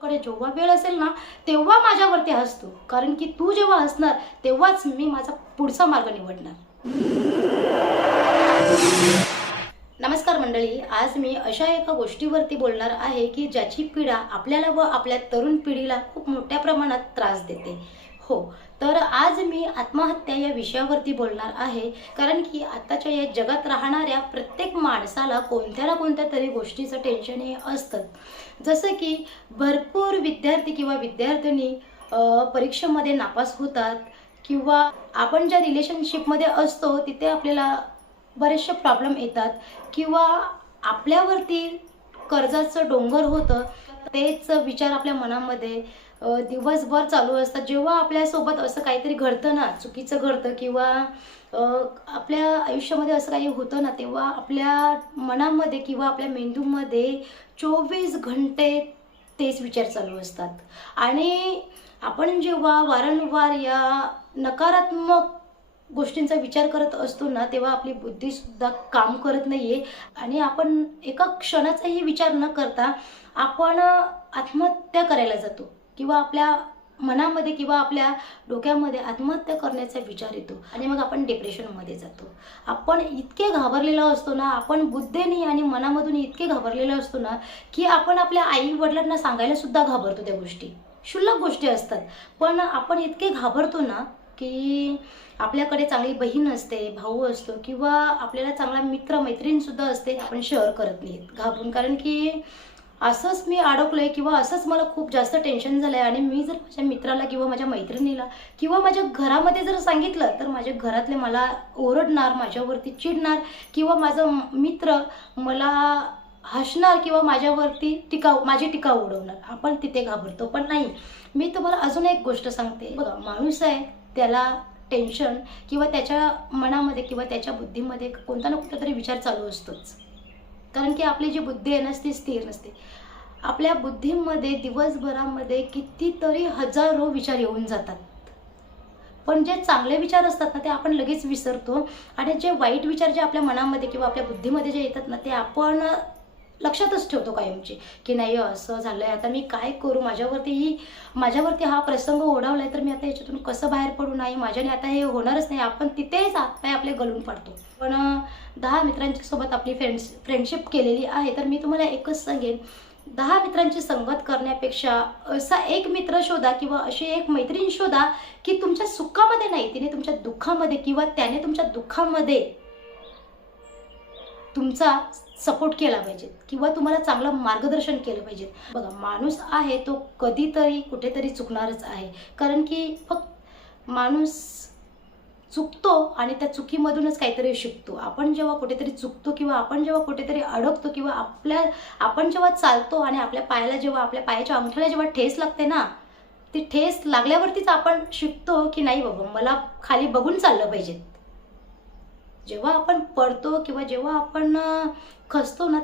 कडे जेव्हा वेळ असेल ना तेव्हा माझ्यावरती हसतो, कारण की तू जेव्हा हसणार तेव्हाच मी माझा पुढचा मार्ग निवडणार. नमस्कार मंडळी, आज मी अशा एका गोष्टीवरती बोलणार आहे की ज्याची पीडा आपल्याला व आपल्या तरुण पिढीला खूप मोठ्या प्रमाणात त्रास देते. हो, तर आज मी आत्महत्या या विषयावरती बोलणार आहे, कारण की आताच्या या जगात राहणाऱ्या प्रत्येक माणसाला कोणत्या ना कोणत्या तरी गोष्टीचं टेन्शन हे असतं. जसं की भरपूर विद्यार्थी किंवा विद्यार्थिनी परीक्षेमध्ये नापास होतात, किंवा आपण ज्या रिलेशनशिपमध्ये असतो तिथे आपल्याला बरेचसे प्रॉब्लेम येतात, किंवा आपल्यावरती कर्जाचं डोंगर होतं. तेच विचार आपल्या मनामध्ये दिवसभर चालू असतात. जेव्हा आपल्यासोबत असं काहीतरी घडतं ना, चुकीचं घडतं, किंवा आपल्या आयुष्यामध्ये असं काही होतं ना, तेव्हा आपल्या मनामध्ये किंवा आपल्या मेंदूमध्ये 24 घंटे तेच विचार चालू असतात. आणि आपण जेव्हा वारंवार या नकारात्मक गोष्टींचा विचार करत असतो ना, तेव्हा आपली बुद्धीसुद्धा काम करत नाही आहे, आणि आपण एका क्षणाचाही विचार न करता आपण आत्महत्या करायला जातो, किंवा आपल्या मनामध्ये किंवा आपल्या डोक्यामध्ये आत्महत्या करण्याचा विचार येतो, आणि मग आपण डिप्रेशनमध्ये जातो. आपण इतके घाबरलेलो असतो ना, आपण बुद्धीने आणि मनामधून इतके घाबरलेलो असतो ना, की आपण आपल्या आई वडिलांना सांगायला सुद्धा घाबरतो. त्या गोष्टी क्षुल्लक गोष्टी असतात, पण आपण इतके घाबरतो ना की आपल्याकडे चांगली बहीण असते, भाऊ असतो, किंवा आपल्याला चांगला मित्र मैत्रीणसुद्धा असते, आपण शेअर करत नाहीत घाबरून, कारण की असंच मी अडकलोय किंवा असंच मला खूप जास्त टेन्शन झालंय. आणि मी जर माझ्या मित्राला किंवा माझ्या मैत्रिणीला किंवा माझ्या घरामध्ये जर सांगितलं तर माझे घरातले मला ओरडणार, माझ्यावरती चिडणार, किंवा माझा मित्र मला हसणार, किंवा माझ्यावरती माझी टीका उडवणार. आपण तिथे घाबरतो. पण नाही, मी तुम्हाला अजून एक गोष्ट सांगते. बघा, माणूस आहे, त्याला टेन्शन किंवा त्याच्या मनामध्ये किंवा त्याच्या बुद्धीमध्ये कोणता ना कोणता तरी विचार चालू असतोच, कारण की आपली जी बुद्धी आहे ना ती स्थिर नसते. आपल्या बुद्धीमध्ये दिवसभरामध्ये कितीतरी हजारो विचार येऊन जातात, पण जे चांगले विचार असतात ना ते आपण लगेच विसरतो, आणि जे वाईट विचार जे आपल्या मनामध्ये किंवा आपल्या बुद्धीमध्ये जे येतात ना ते आपण लक्षातच ठेवतो कायमचे, की नाही असं झालंय, आता मी काय करू, माझ्यावरती हा प्रसंग ओढावलाय, तर मी आता याच्यातून कसं बाहेर पडू, नाही माझ्याने आता हे होणारच नाही. आपण तिथेच हातपाय आपले गळून पडतो. पण 10 मित्रांच्या सोबत आपली फ्रेंडशिप केलेली आहे, तर मी तुम्हाला एकच सांगेन, 10 मित्रांची संगत करण्यापेक्षा असा एक मित्र शोधा किंवा अशी एक मैत्रीण शोधा की तुमच्या सुखामध्ये नाही, तिने तुमच्या दुःखामध्ये किंवा त्याने तुमच्या दुःखामध्ये तुमचा सपोर्ट केला पाहिजे, किंवा तुम्हाला चांगलं मार्गदर्शन केलं पाहिजे. बघा, माणूस आहे तो कधीतरी कुठेतरी चुकणारच आहे, कारण की फक्त माणूस चुकतो आणि त्या चुकीमधूनच काहीतरी शिकतो. आपण जेव्हा कुठेतरी चुकतो किंवा आपण जेव्हा कुठेतरी अडकतो, किंवा आपण जेव्हा चालतो आणि आपल्या पायाच्या अंगठ्याला जेव्हा ठेस लागते ना, ती ठेस लागल्यावरतीच आपण शिकतो की नाही बाबा, मला खाली बघून चाललं पाहिजे. जेव्हा आपण पडतो किंवा जेव्हा आपण खचतो ना,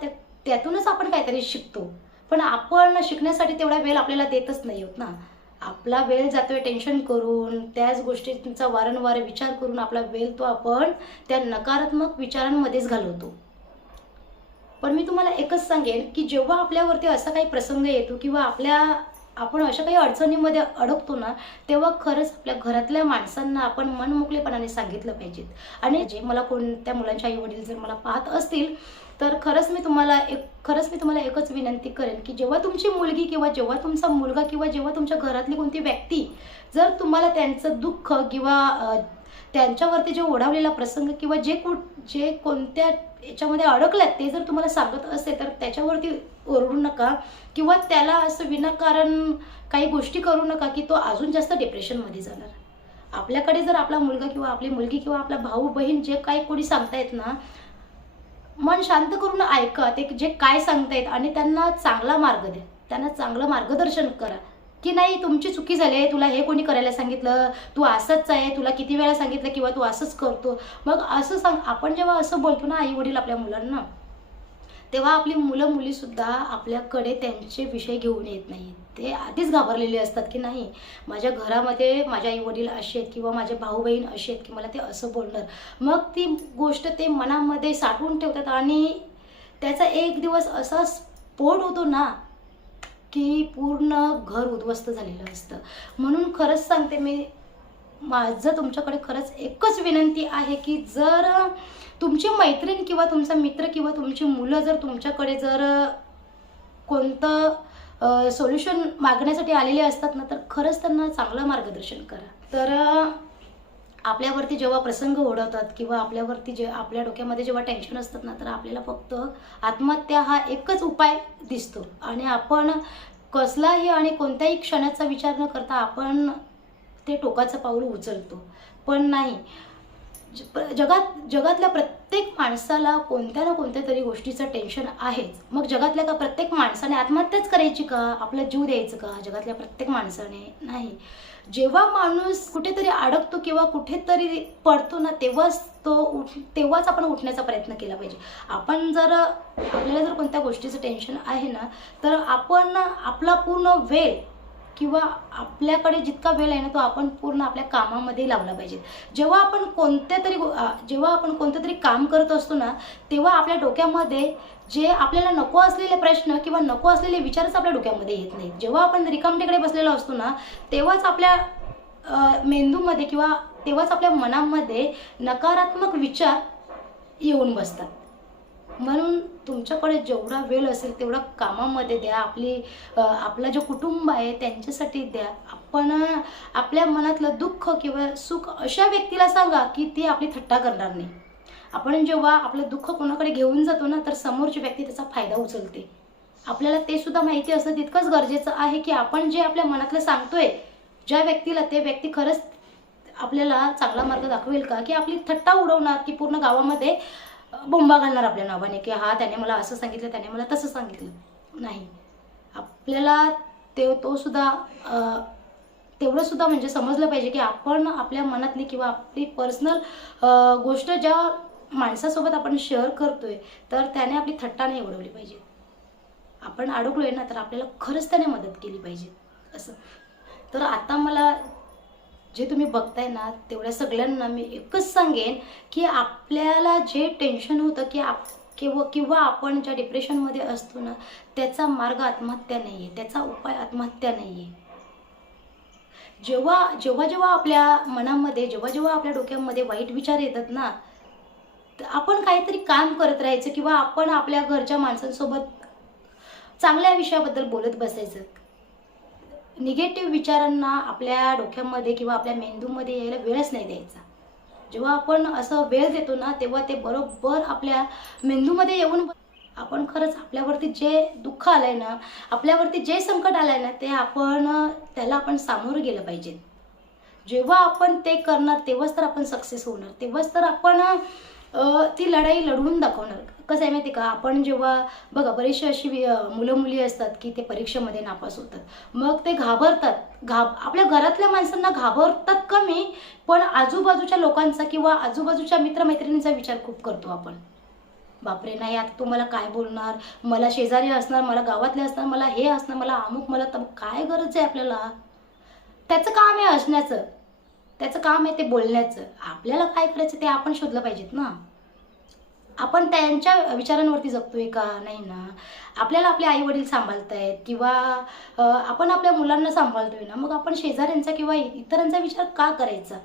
त्यातूनच आपण काहीतरी शिकतो. पण आपण शिकण्यासाठी तेवढा वेळ आपल्याला देतच नाही होत ना. आपला वेळ जातोय टेन्शन करून, त्याच गोष्टींचा वारंवार विचार करून आपला वेळ तो आपण त्या नकारात्मक विचारांमध्येच घालवतो. पण मी तुम्हाला एकच सांगेन की जेव्हा आपल्यावरती असा काही प्रसंग येतो किंवा आपण अशा काही अडचणीमध्ये अडकतो ना, तेव्हा खरंच आपल्या घरातल्या माणसांना आपण मनमोकळेपणाने सांगितलं पाहिजे. आणि जे मला कोणत्या मुलांचे आई वडील जर मला पाहत असतील तर खरंच मी तुम्हाला एकच विनंती करेन की जेव्हा तुमची मुलगी किंवा जेव्हा तुमचा मुलगा किंवा जेव्हा तुमच्या घरातली कोणती व्यक्ती जर तुम्हाला त्यांचं दुःख किंवा त्यांच्यावरती जे ओढावलेला प्रसंग किंवा जे कोणत्या याच्यामध्ये अडकल्यात ते जर तुम्हाला सांगत असेल तर त्याच्यावरती ओरडू नका, किंवा त्याला असं विनाकारण काही गोष्टी करू नका की तो अजून जास्त डिप्रेशनमध्ये जाणार. आपल्याकडे जर आपला मुलगा किंवा आपली मुलगी किंवा आपला भाऊ बहीण जे काही कोणी सांगतायत ना, मन शांत करून ऐका ते जे काय सांगतायत, आणि त्यांना चांगला मार्ग द्या, त्यांना चांगलं मार्गदर्शन करा की नाही तुमची चुकी झाली आहे, तुला हे कोणी करायला सांगितलं, तू असंच आहे, तुला किती वेळा सांगितलं, किंवा तू असंच करतो. मग असं सांग, आपण जेव्हा असं बोलतो ना आई वडील आपल्या मुलांना, तेव्हा आपली मुलं मुलीसुद्धा आपल्याकडे त्यांचे विषय घेऊन येत नाहीत. ते आधीच घाबरलेले असतात की नाही माझ्या घरामध्ये माझे आई वडील असे आहेत किंवा माझे भाऊ बहीण असे आहेत की मला ते असं बोलणार. मग ती गोष्ट ते मनामध्ये साठवून ठेवतात, आणि त्याचा एक दिवस असा स्फोट होतो ना की पूर्ण घर उद्ध्वस्त झालेलं असतं. म्हणून खरंच सांगते मी, माझं तुमच्याकडे खरंच एकच विनंती आहे की जर तुमची मैत्रीण किंवा तुमचा मित्र किंवा तुमची मुलं जर तुमच्याकडे जर कोणतं सोल्युशन मागण्यासाठी आलेले असतात ना, तर खरंच त्यांना चांगलं मार्गदर्शन करा. तर आपल्यावरती जेव्हा प्रसंग ओढवतात किंवा आपल्यावरती जे आपल्या डोक्यामध्ये जेव्हा टेन्शन असतात ना, तर आपल्याला फक्त आत्महत्या हा एकच उपाय दिसतो आणि आपण कसलाही आणि कोणत्याही क्षणाचा विचार न करता आपण ते टोकाचं पाऊल उचलतो. पण नाही, जगातल्या प्रत्येक माणसाला कोणत्या ना कोणत्या तरी गोष्टीचं टेन्शन आहेच. मग जगातल्या का प्रत्येक माणसाने आत्महत्याच करायची का, आपला जीव द्यायचं का जगातल्या प्रत्येक माणसाने? नाही. जेव्हा माणूस कुठेतरी अडकतो किंवा कुठेतरी पडतो ना, तेव्हाच आपण उठण्याचा प्रयत्न केला पाहिजे. आपण जर आपल्याला जर कोणत्या गोष्टीचं टेन्शन आहे ना, तर आपण आपला पूर्ण वेळ किंवा आपल्याकडे जितका वेळ आहे ना, तो आपण पूर्ण आपल्या कामामध्ये लावला पाहिजे. जेव्हा आपण कोणतं तरी काम करत असतो ना, तेव्हा आपल्या डोक्यामध्ये जे आपल्याला नको असलेले प्रश्न किंवा नको असलेले विचारच आपल्या डोक्यामध्ये येत नाहीत. जेव्हा आपण रिकामटेकडे बसलेलो असतो ना, तेव्हाच आपल्या मेंदूमध्ये किंवा तेव्हाच आपल्या मनामध्ये नकारात्मक विचार येऊन बसतात. म्हणून तुमच्याकडे जेवढा वेळ असेल तेवढा कामामध्ये द्या. आपला जो कुटुंब आहे त्यांच्यासाठी द्या. आपण आपल्या मनातलं दुःख किंवा सुख अशा व्यक्तीला सांगा की ती आपली थट्टा करणार नाही. आपण जेव्हा आपलं दुःख कोणाकडे घेऊन जातो ना, तर समोरची व्यक्ती त्याचा फायदा उचलते. आपल्याला ते सुद्धा माहिती असतं तितकंच गरजेचं आहे की आपण जे आपल्या मनातलं सांगतोय ज्या व्यक्तीला, ते व्यक्ती खरंच आपल्याला चांगला मार्ग दाखवेल का, की आपली थट्टा उडवणार, की पूर्ण गावामध्ये बोंबा घालणार आपल्या नावाने की हा त्याने मला असं सांगितलं, त्याने मला तसं सांगितलं. नाही, आपल्याला तेवढं सुद्धा म्हणजे समजलं पाहिजे की आपण आपल्या मनातली किंवा आपली पर्सनल गोष्ट ज्या माणसासोबत आपण शेअर करतोय, तर त्याने आपली थट्टा नाही उडवली पाहिजे. आपण अडकलोय ना, तर आपल्याला खरंच त्याने मदत केली पाहिजे असं. तर आता मला जे तुम्ही बघताय ना, तेवढ्या सगळ्यांना मी एकच सांगेन की आपल्याला जे टेन्शन होतं की किंवा आपण ज्या डिप्रेशनमध्ये असतो ना, त्याचा मार्ग आत्महत्या नाही आहे, त्याचा उपाय आत्महत्या नाही आहे. जेव्हा आपल्या मनामध्ये जेव्हा आपल्या डोक्यामध्ये वाईट विचार येतात ना, तर आपण काहीतरी काम करत राहायचं किंवा आपण आपल्या घरच्या माणसांसोबत चांगल्या विषयाबद्दल बोलत बसायचं. निगेटिव्ह विचारांना आपल्या डोक्यामध्ये किंवा आपल्या मेंदूमध्ये यायला वेळच नाही द्यायचा. जेव्हा आपण असं वेळ देतो ना, तेव्हा ते बरोबर आपल्या मेंदूमध्ये येऊन आपण खरंच आपल्यावरती जे दुःख आलंय ना, आपल्यावरती जे संकट आलंय ना, त्याला आपण सामोरं गेलं पाहिजे. जेव्हा आपण ते करणार तेव्हाच तर आपण सक्सेस होणार, तेव्हाच तर आपण ती लढाई लढवून दाखवणार. कसं आहे माहिती का, आपण जेव्हा बघा बरीचशी अशी मुलं मुली असतात की ते परीक्षेमध्ये नापास होतात, मग ते घाबरतात. आपल्या घरातल्या माणसांना घाबरतात कमी, पण आजूबाजूच्या लोकांचा किंवा आजूबाजूच्या मित्रमैत्रिणींचा विचार खूप करतो आपण. बापरे, नाही आता तू मला काय बोलणार, मला शेजारी असणार, मला गावातले असणार, मला हे असणार, मला अमुक, मला तर काय गरज आहे आपल्याला. त्याचं काम आहे हसण्याचं, त्याचं काम आहे ते बोलण्याचं. आपल्याला काय करायचं ते आपण शोधलं पाहिजेत ना. आपण त्यांच्या विचारांवरती जगतोय का नाही ना. आपल्याला आपले आई वडील सांभाळतायत किंवा आपण आपल्या मुलांना सांभाळतोय ना, मग आपण शेजाऱ्यांचा किंवा इतरांचा विचार का करायचा.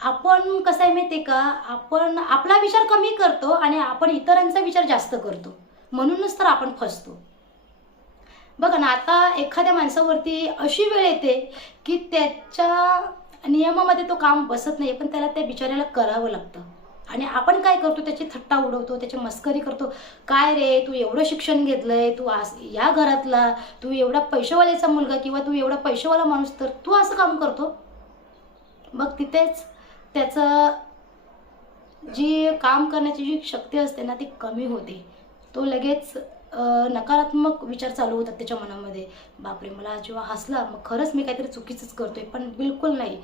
आपण कसं आहे माहिती आहे का, आपण आपला विचार कमी करतो आणि आपण इतरांचा विचार जास्त करतो. म्हणूनच तर आपण फसतो. बघा ना, आता एखाद्या माणसावरती अशी वेळ येते की त्याच्या नियमामध्ये तो काम बसत नाही, पण त्याला त्या बिचाऱ्याला करावं लागतं. आणि आपण काय करतो, त्याची थट्टा उडवतो, त्याची मस्करी करतो. काय रे, तू एवढं शिक्षण घेतलंय, तू या घरातला, तू एवढा पैशावाल्याचा मुलगा किंवा तू एवढा पैशावाला माणूस, तर तू असं काम करतो. मग तिथेच त्याचं जी काम करण्याची जी शक्ती असते ना, ती कमी होते. तो लगेच नकारात्मक विचार चालू होतात त्याच्या मनामध्ये. बापरे, मला जेव्हा हसला मग खरंच मी काहीतरी चुकीचंच करतोय. पण बिलकुल नाही.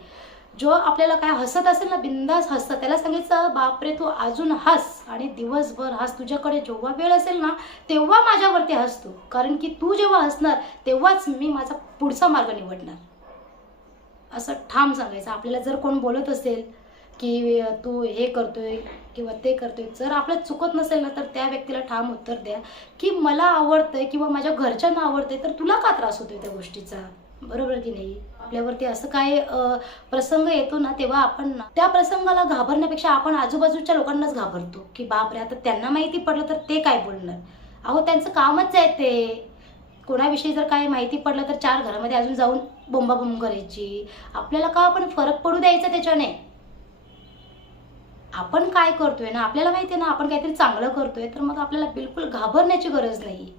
जो आपल्याला काय हसत असेल ना, बिंदास हसतं, त्याला सांगायचं बापरे तू अजून हस आणि दिवसभर हस. तुझ्याकडे जेव्हा वेळ असेल ना, तेव्हा माझ्यावरती हसतो. कारण की तू जेव्हा हसणार तेव्हाच मी माझा पुढचा मार्ग निवडणार, असं ठाम सांगायचं. आपल्याला जर कोण बोलत असेल की तू हे करतोय किंवा ते करतोय, जर आपलं चुकत नसेल ना, तर त्या व्यक्तीला ठाम उत्तर द्या की मला आवडतंय किंवा माझ्या घरच्यांना आवडतंय, तर तुला का त्रास होतोय त्या गोष्टीचा, बरोबर की नाही. आपल्यावरती असं काय प्रसंग येतो ना, तेव्हा आपण त्या प्रसंगाला घाबरण्यापेक्षा आपण आजूबाजूच्या लोकांनाच घाबरतो की बापरे, आता त्यांना माहिती पडलं तर ते काय बोलणार. अहो, त्यांचं कामच आहे ते. कोणाविषयी जर काय माहिती पडलं तर 4 घरामध्ये अजून जाऊन बोंबाबोंब करायची. आपल्याला का आपण फरक पडू द्यायचा त्याच्याने. आपण काय करतोय ना, आपल्याला माहिती आहे ना, आपण काहीतरी चांगलं करतोय, तर मग आपल्याला बिलकुल घाबरण्याची गरज नाही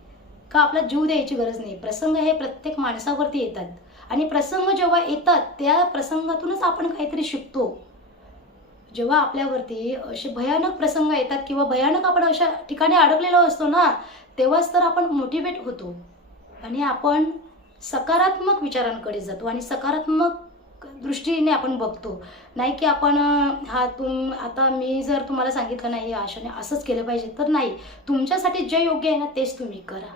का आपला जीव द्यायची गरज नाही. प्रसंग हे प्रत्येक माणसावरती येतात आणि प्रसंग जेव्हा येतात त्या प्रसंगातूनच आपण काहीतरी शिकतो. जेव्हा आपल्यावरती असे भयानक प्रसंग येतात किंवा भयानक आपण अशा ठिकाणी अडकलेलो असतो ना, तेव्हाच तर आपण मोटिवेट होतो आणि आपण सकारात्मक विचारांकडे जातो आणि सकारात्मक दृष्टीने आपण बघतो. नाही की आपण आता मी जर तुम्हाला सांगितलं नाही आशाने असंच केलं पाहिजे, तर नाही. तुमच्यासाठी जे योग्य आहे ना तेच तुम्ही करा.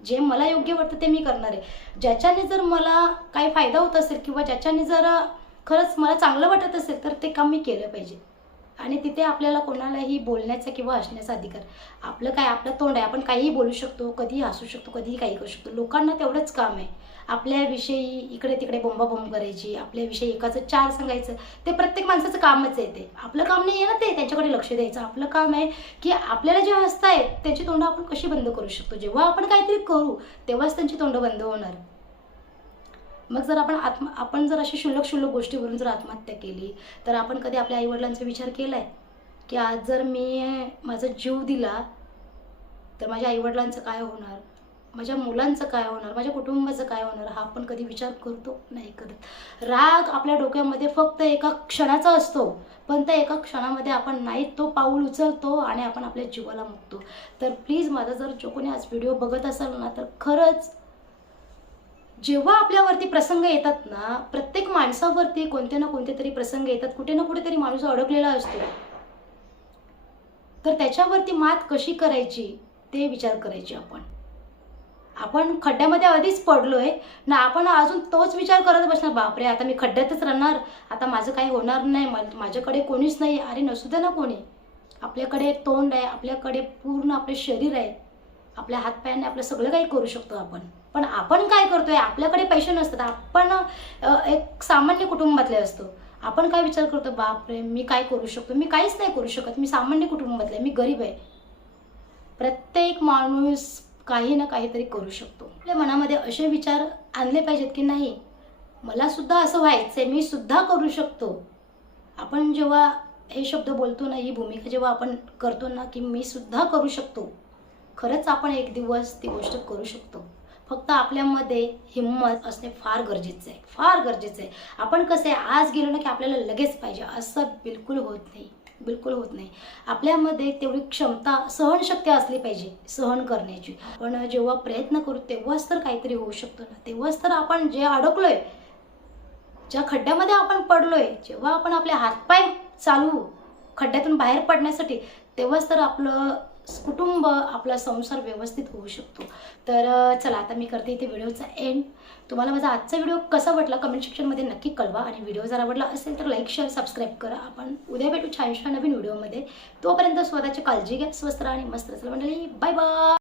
जे मला योग्य वाटतं ते मी करणार आहे. ज्याच्याने जर मला काही फायदा होत असेल किंवा ज्याच्याने जर खरंच मला चांगलं वाटत असेल, तर ते काम मी केलं पाहिजे. आणि तिथे आपल्याला कोणालाही बोलण्याचा किंवा हसण्याचा अधिकार. आपलं काय, आपलं तोंड आहे, आपण काहीही बोलू शकतो, कधीही हसू शकतो, कधीही काही करू शकतो. लोकांना तेवढंच काम आहे आपल्याविषयी इकडे तिकडे बोंबाबोंब करायची, आपल्याविषयी एकाचं 4 सांगायचं. ते प्रत्येक माणसाचं कामच आहे. ते आपलं काम नाही आहे ना, ते त्यांच्याकडे लक्ष द्यायचं. आपलं काम आहे की आपल्याला जे हसतायत त्याची तोंड आपण कशी बंद करू शकतो. जेव्हा आपण काहीतरी करू तेव्हाच त्यांची तोंड बंद होणार. मग जर आपण जर अशी क्षुल्लक गोष्टीवरून जर आत्महत्या केली, तर आपण कधी आपल्या आईवडिलांचा विचार केलाय की आज जर मी माझा जीव दिला तर माझ्या आईवडिलांचं काय होणार, माझ्या मुलांचं काय होणार, माझ्या कुटुंबाचं काय होणार, हा आपण कधी विचार करतो नाही करत. राग आपल्या डोक्यामध्ये फक्त एका क्षणाचा असतो, पण त्या एका क्षणामध्ये आपण नाही तो पाऊल उचलतो आणि आपण आपल्या जीवाला मुकतो. तर प्लीज माझा जर जो कोणी आज व्हिडिओ बघत असाल ना, तर खरंच जेव्हा आपल्यावरती प्रसंग येतात ना, प्रत्येक माणसावरती कोणते ना कोणते तरी प्रसंग येतात, कुठे ना कुठेतरी माणूस अडकलेला असतो. तर त्याच्यावरती मात कशी करायची ते विचार करायचे आपण. आपण खड्ड्यामध्ये आधीच पडलोय ना, आपण अजून तोच विचार करत बसणार, बापरे आता मी खड्ड्यातच राहणार, आता माझं काही होणार नाही, माझ्याकडे कोणीच नाही. अरे नसू दे ना कोणी. आपल्याकडे तोंड आहे, आपल्याकडे पूर्ण आपले शरीर आहे, आपल्या हातपायाने आपलं सगळं काही करू शकतो आपण. पण आपण काय करतोय, आपल्याकडे पैसे नसतात, आपण एक सामान्य कुटुंबातले असतो. आपण काय विचार करतो, बापरे मी काय करू शकतो, मी काहीच नाही करू शकत, मी सामान्य कुटुंबातले, मी गरीब आहे. प्रत्येक माणूस काही ना काहीतरी करू शकतो. आपल्या मनामध्ये असे विचार आणले पाहिजेत की नाही, मला सुद्धा असं व्हायचंय, मी सुद्धा करू शकतो. आपण जेव्हा हे शब्द बोलतो ना, ही भूमिका जेव्हा आपण करतो ना की मी सुद्धा करू शकतो, खरंच आपण एक दिवस ती गोष्ट करू शकतो. फक्त आपल्यामध्ये हिंमत असणे फार गरजेचं आहे, फार गरजेचं आहे. आपण कसं आहे, आज गेलो ना की आपल्याला लगेच पाहिजे असं बिलकुल होत नाही, बिलकुल होत नाही. आपल्यामध्ये तेवढी क्षमता, सहनशक्ती असली पाहिजे सहन करण्याची. पण जेव्हा प्रयत्न करू तेव्हाच तर काहीतरी होऊ शकतं ना, तेव्हाच तर आपण जे अडकलोय, ज्या खड्ड्यामध्ये आपण पडलोय, जेव्हा आपण आपले हातपाय चालवू खड्ड्यातून बाहेर पडण्यासाठी, तेव्हाच तर आपलं कुटुंब, आपला संसार व्यवस्थित होऊ शकतो. तर चला आता मी करते इथे व्हिडिओचा एंड. तुम्हाला माझा आजचा व्हिडिओ कसा वाटला कमेंट सेक्शनमध्ये नक्की कळवा आणि व्हिडिओ जर आवडला असेल तर लाईक शेअर सबस्क्राईब करा. आपण उद्या भेटू छानशा नवीन व्हिडिओमध्ये. तोपर्यंत स्वतःची काळजी घ्या, स्वस्त राहा आणि मस्त चला मंडळी, बाय बाय.